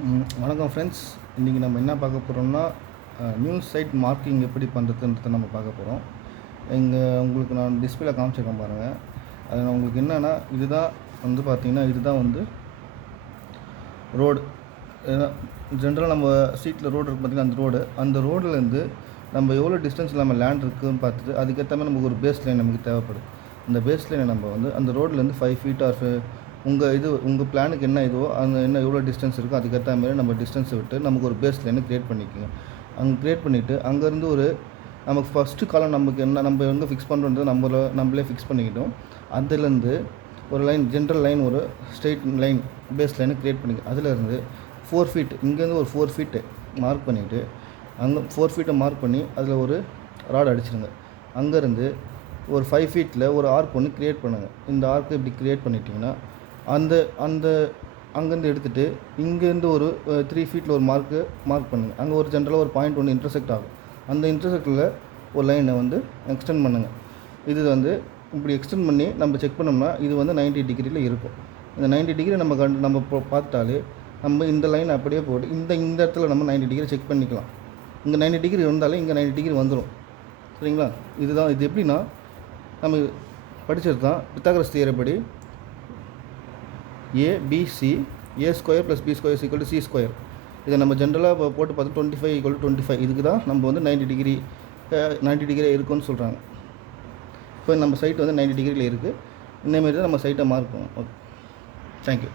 வணக்கம் ஃப்ரெண்ட்ஸ். இன்றைக்கி நம்ம என்ன பார்க்க போகிறோம்னா, நியூ சைட் மார்க்கிங் எப்படி பண்ணுறதுன்றதை நம்ம பார்க்க போகிறோம். உங்களுக்கு நான் டிஸ்பிளேல காமிச்சிருக்கேன் பாருங்கள். அது நான் உங்களுக்கு என்னென்னா, இதுதான் வந்து பார்த்திங்கன்னா, இதுதான் வந்து ரோடு. ஜென்ரலாக நம்ம ஸ்ட்ரீட்டில் ரோடு இருக்குது பார்த்திங்கன்னா, அந்த ரோடுலேருந்து நம்ம எவ்வளோ டிஸ்டன்ஸில் நம்ம லேண்ட் இருக்குதுன்னு பார்த்துட்டு அதுக்கேற்ற மாதிரி நமக்கு ஒரு பேஸ் லைன் நமக்கு தேவைப்படுது. அந்த பேஸ் லைனை நம்ம வந்து அந்த ரோட்லேருந்து 5 feet ஆர் உங்கள் பிளானுக்கு என்ன இதுவோ அந்த என்ன எவ்வளோ டிஸ்டன்ஸ் இருக்கோ அதுக்கேற்ற மாதிரி நம்ம டிஸ்டன்ஸை விட்டு நமக்கு ஒரு பேஸ் லைனை க்ரியேட் பண்ணிக்கோங்க. அங்கே க்ரியேட் பண்ணிவிட்டு அங்கேருந்து ஒரு நமக்கு ஃபஸ்ட்டு காலம் நமக்கு என்ன நம்ம எங்கே ஃபிக்ஸ் பண்ணுறது நம்மளே ஃபிக்ஸ் பண்ணிக்கிட்டோம். அதுலேருந்து ஒரு லைன், ஜென்ரல் லைன், ஒரு ஸ்ட்ரெயிட் லைன், பேஸ் லைனை க்ரியேட் பண்ணிக்க. அதிலேருந்து 4 feet, இங்கேருந்து ஒரு 4 feet மார்க் பண்ணிவிட்டு அங்கே 4 feet மார்க் பண்ணி அதில் ஒரு ராட் அடிச்சிடுங்க. அங்கேருந்து ஒரு 5 feet ஒரு ஆர்க் ஒன்று க்ரியேட் பண்ணுங்கள். இந்த ஆர்க்கு இப்படி க்ரியேட் பண்ணிட்டீங்கன்னா அங்கேருந்து எடுத்துகிட்டு இங்கேருந்து ஒரு 3 feet ஒரு மார்க் பண்ணுங்கள். அங்கே ஒரு ஜென்ரலாக ஒரு பாயிண்ட் ஒன்று இன்டர்செக்ட் ஆகும். அந்த இன்டர்செக்டில் ஒரு லைனை வந்து எக்ஸ்டெண்ட் பண்ணுங்கள். இது வந்து இப்படி எக்ஸ்டெண்ட் பண்ணி நம்ம செக் பண்ணோம்னா இது வந்து 90 degreeல இருக்கும். இந்த 90 degree நம்ம பார்த்துட்டாலே நம்ம இந்த லைன் அப்படியே போட்டு இந்த இடத்துல நம்ம 90 degree செக் பண்ணிக்கலாம். இங்கே 90 degree இருந்தாலே இங்கே 90 degree வந்துடும். சரிங்களா? இது எப்படின்னா, நம்ம படித்தது தான் பித்தாகரஸ் தியரி படி ABC A² + B² = C². இதை நம்ம ஜென்ரலாக போட்டு பார்த்தா 25 = 25. இதுக்கு தான் நம்ம வந்து 90 degree இருக்குன்னு சொல்கிறாங்க. இப்போ நம்ம சைட் வந்து 90 degreeல இருக்குது. இந்தமாரி தான் நம்ம சைட்டை மார்க் பண்ணுவோம். Okay, thank you.